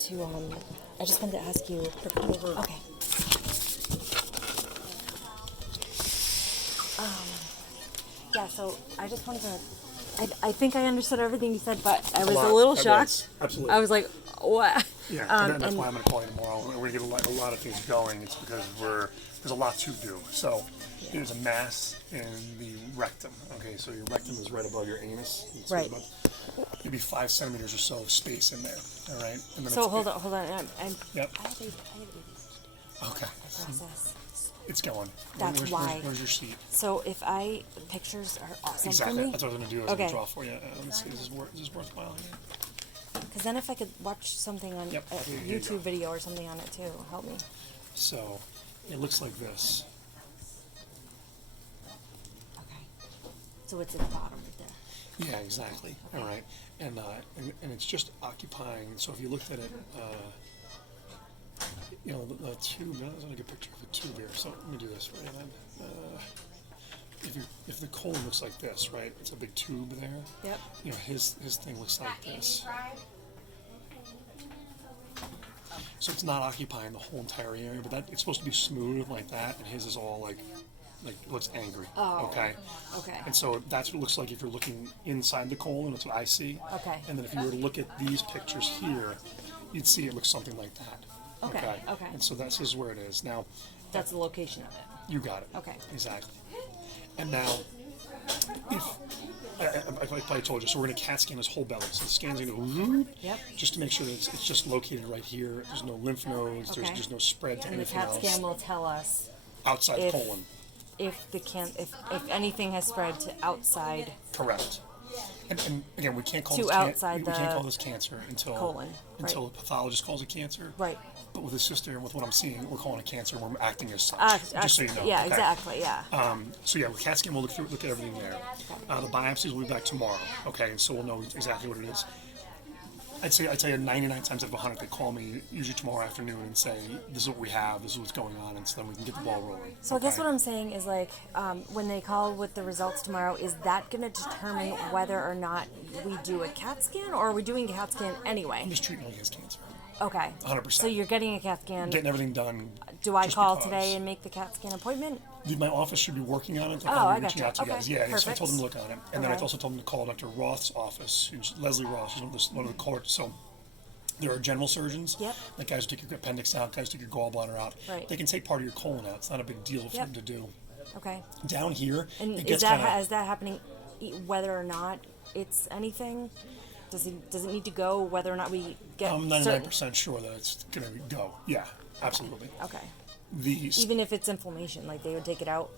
to ask you. Okay. Yeah, so I just wanted to. I think I understood everything you said, but I was a little shocked. Absolutely. I was like, what? Yeah, and that's why I'm going to call you tomorrow. We're going to get a lot of things going. It's because there's a lot to do. So there's a mass in the rectum. Okay, so your rectum is right above your anus. It's Right. About, maybe 5 centimeters or so of space in there. All right. And then So hold on. Yep. I have ADHD. Okay. Process. It's going. That's why. Where's your sheet? So pictures are awesome Exactly. for me. That's what I was going to do. I was going to draw for you. Let me see. Is this worthwhile? Because then if I could watch something on Yep. a YouTube video or something on it too, help me. So it looks like this. Okay. So it's at the bottom right there. Yeah, exactly. Okay. All right. And it's just occupying. So if you looked at it, the tube. That's not a good picture of a tube here. So let me do this for you then. If the colon looks like this, right? It's a big tube there. Yep. His thing looks like this. So it's not occupying the whole entire area, but it's supposed to be smooth like that, and his is all like looks angry. Oh. Okay. Okay. And so that's what it looks like if you're looking inside the colon. That's what I see. Okay. And then if you were to look at these pictures here, you'd see it looks something like that. Okay. Okay. And so this is where it is now. That's the location of it. You got it. Okay. Exactly. And now, if I probably told you, so we're going to CAT scan his whole belly. So the scan's going to go Yep. just to make sure that it's just located right here. There's no lymph nodes. Okay. There's no spread to And the anything CAT else. scan will tell us Outside if- colon. if anything has spread to outside Correct. And again, we can't call To this outside we can't the call this cancer until colon, until right. a pathologist calls it cancer. right. But with his sister and with what I'm seeing, we're calling it cancer. And we're acting as such. Just so you know. Yeah, okay? exactly. Yeah. So yeah, with CAT scan, we'll look at everything there. The biopsies will be back tomorrow. Okay, and so we'll know exactly what it is. I'd tell you 99 times out of 100 they call me usually tomorrow afternoon and say this is what we have, this is what's going on, and so then we can get the ball rolling. So I guess what I'm saying is when they call with the results tomorrow, is that going to determine whether or not we do a CAT scan, or are we doing a CAT scan anyway? I'm just treating it against cancer. Okay. 100%. So you're getting a CAT scan. Getting everything done. Do I just call because. today and make the CAT scan appointment? My office should be working on it. I reaching gotcha. out to you Okay, guys. Yeah, so I perfect. told them to look on it. And then I Okay. also told them to call Dr. Roth's office, who's Leslie Roth. She's one of the courts. So there are general surgeons. Yep. Like guys who take your appendix out, guys who take your gallbladder out. Right. They can take part of your colon out. It's not a big deal for them to do. Okay. Down here, And it is gets that happening whether or not it's anything? Does it need to go whether or not we get I'm 99% sure that it's going to go. Yeah, absolutely. Okay. These, Even if it's inflammation, like they would take it out?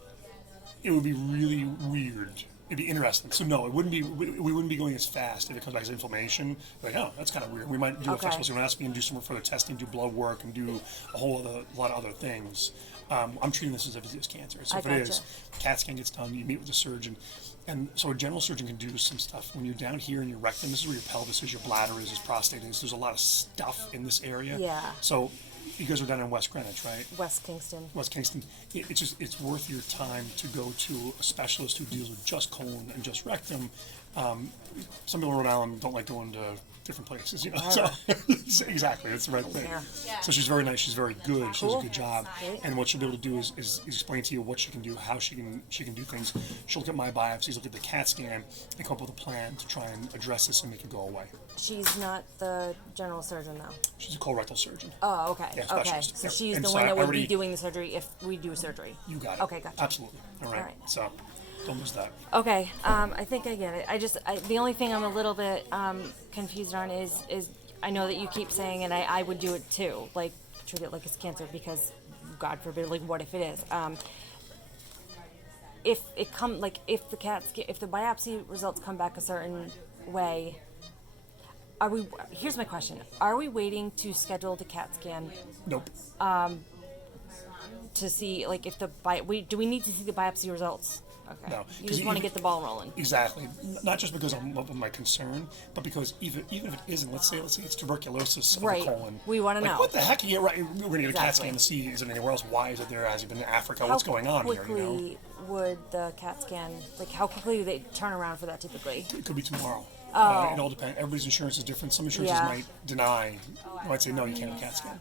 it would be really weird. It'd be interesting. So no, it wouldn't be. We wouldn't be going as fast if it comes back as inflammation. Like, oh, that's kind of weird. We might do a flexible colonoscopy and do some further testing, do blood work, and do a lot of other things. I'm treating this as if it's cancer. So if it is, CAT scan gets done. You meet with the surgeon, and so a general surgeon can do some stuff. When you're down here in your rectum, this is where your pelvis is, your bladder is, your prostate is. There's a lot of stuff in this area. Yeah. So you guys are down in West Greenwich, right? West Kingston. West Kingston. It's worth your time to go to a specialist who deals with just colon and just rectum. Some people in Rhode Island don't like going to different places, So exactly, it's the right thing. Yeah. So she's very nice. She's very good. She does a Cool. good job. Great. And what she'll be able to do is explain to you what she can do, how she can do things. She'll look at my biopsies, look at the CAT scan, and come up with a plan to try and address this and make it go away. She's not the general surgeon, though. She's a colorectal surgeon. Oh, okay. Yeah, Okay. specialist. So Yep. she's And the so one I that would already- be doing the surgery if we do surgery. You got it. Okay, gotcha. Absolutely. All right. All right. So don't lose that. Okay. I think I get it. The only thing I'm a little bit confused on is I know that you keep saying, and I would do it too, like treat it like it's cancer because, God forbid, like what if it is? If the biopsy results come back a certain way, here's my question: are we waiting to schedule the CAT scan Nope. to see, like, if do we need to see the biopsy results? Okay. No, You just want to get the ball rolling. Exactly. Not just because of my concern, but because even if it isn't, let's say it's tuberculosis of Right. the colon. We wanna know. What the heck? Yeah, right. We're going to get a CAT Exactly. scan to see, is it anywhere else? Why is it there? Has it been in Africa? What's going on here? How quickly would the CAT scan, how quickly do they turn around for that typically? It could be tomorrow. It all depends. Everybody's insurance is different. Some insurances Yeah. might deny, might say, no, you can't have a CAT scan.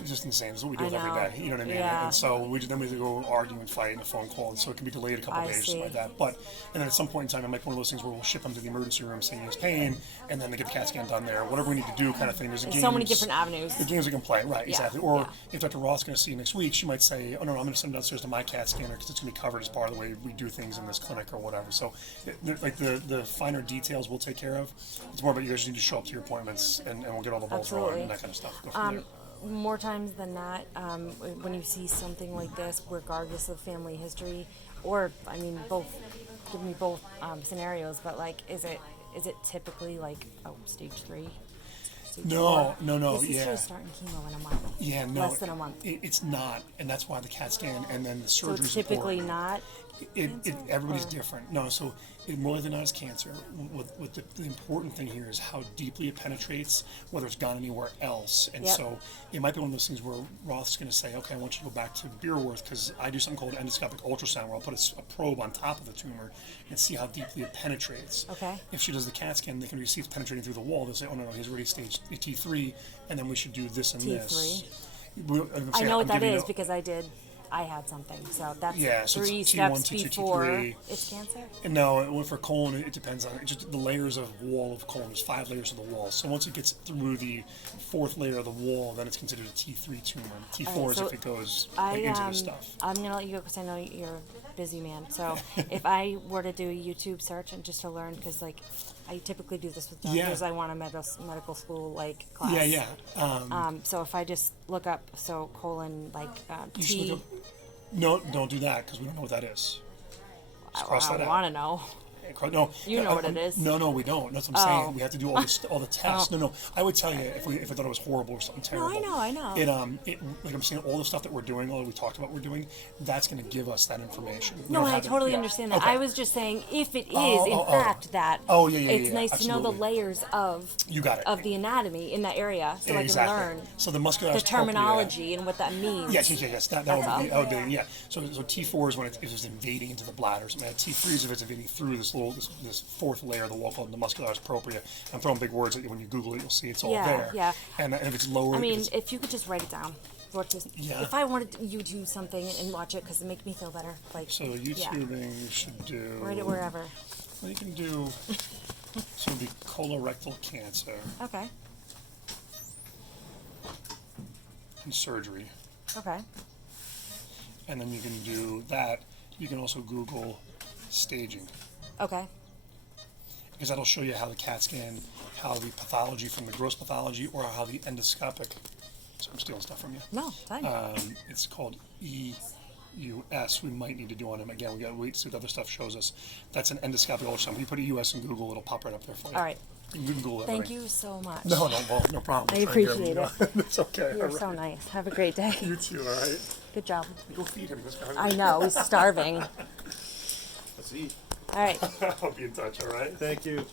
It's just insane. That's what we deal with every know. day. You know what I mean? Yeah. And so then we have to go argue and fight in a phone call, and so it can be delayed a couple I days, see. something like that. But and then at some point in time, it might be one of those things where we'll ship them to the emergency room saying he has pain, and then they get the CAT scan done there. Whatever we need to do, kind of thing. There's so many different avenues. The games we can play, right? Exactly. Or yeah. if Dr. Roth's going to see you next week, she might say, "Oh no, I'm going to send him downstairs to my CAT scanner because it's going to be covered as part of the way we do things in this clinic or whatever." So, like the finer details we'll take care of. It's more about you guys need to show up to your appointments, and we'll get all the balls rolling and that kind of stuff. Go from there. More times than not, when you see something like this, regardless of family history, or I mean, give me both scenarios. But like, is it typically like stage 3? Stage 4? No. His sister's starting chemo in a month. Yeah, no. Less than a month. It's not, and that's why the CAT scan and then the So surgery. it's typically not. Everybody's different. No, so more than not is cancer. What the important thing here is how deeply it penetrates, whether it's gone anywhere else. And Yep. so it might be one of those things where Roth's going to say, okay, I want you to go back to Beerworth because I do something called endoscopic ultrasound where I'll put a probe on top of the tumor and see how deeply it penetrates. Okay. If she does the CAT scan, they can see it's penetrating through the wall. They'll say, oh no, he's already stage T3, and then we should do this and this. I know what that is because I had something. So that's so 3 it's steps T1, T2, before T3. it's cancer. And no, for colon, it depends on just the layers of wall of colon. There's 5 layers of the wall. So once it gets through the 4th layer of the wall, then it's considered a T3 tumor. T4 is if it goes into the stuff. I'm gonna let you go because I know you're a busy man. So if I were to do a YouTube search and just to learn, because like I typically do this with doctors, I want a medical school like class. So if I just look up colon T. No, don't do that because we don't know what that is. Just cross that I out. want to know. No, you know what it is. No, we don't. That's what I'm saying. We have to do all the tests. No, I would tell you if I thought it was horrible or something terrible. No, I know. It like I'm saying, all the stuff that we're doing, all that we talked about we're doing, that's going to give us that information. No, I totally understand that. Okay. I was just saying if it is in fact that. It's nice to know the layers of. You got it. Of the anatomy in that area, so I can learn. So the muscular the terminology and what that means. Yes. That would be yeah. So T4 is when it's invading into the bladder. So T3 is if it's invading through this 4th layer of the wall called the muscularis propria. I'm throwing big words at you. When you Google it, you'll see it's all there. Yeah. And if it's lower, if you could just write it down. If I wanted you to do something and watch it because it makes me feel better. So YouTubing, you should do. Write it wherever. Well, you can do. So it'd be colorectal cancer. Okay. And surgery. Okay. And then you can do that. You can also Google staging. Okay. Because that'll show you how the CAT scan, how the pathology from the gross pathology, or how the endoscopic. So I'm stealing stuff from you. No, fine. It's called EUS. We might need to do on him again. We got to wait to see what other stuff shows us. That's an endoscopic ultrasound. If you put a US in Google, it'll pop right up there for you. All right. You can Google it. Thank you so much. No problem. I appreciate it. It's okay. You're so nice. Have a great day. You too. All right. Good job. Go feed him. I know. He's starving. Let's eat. All right. I'll be in touch. All right. Thank you.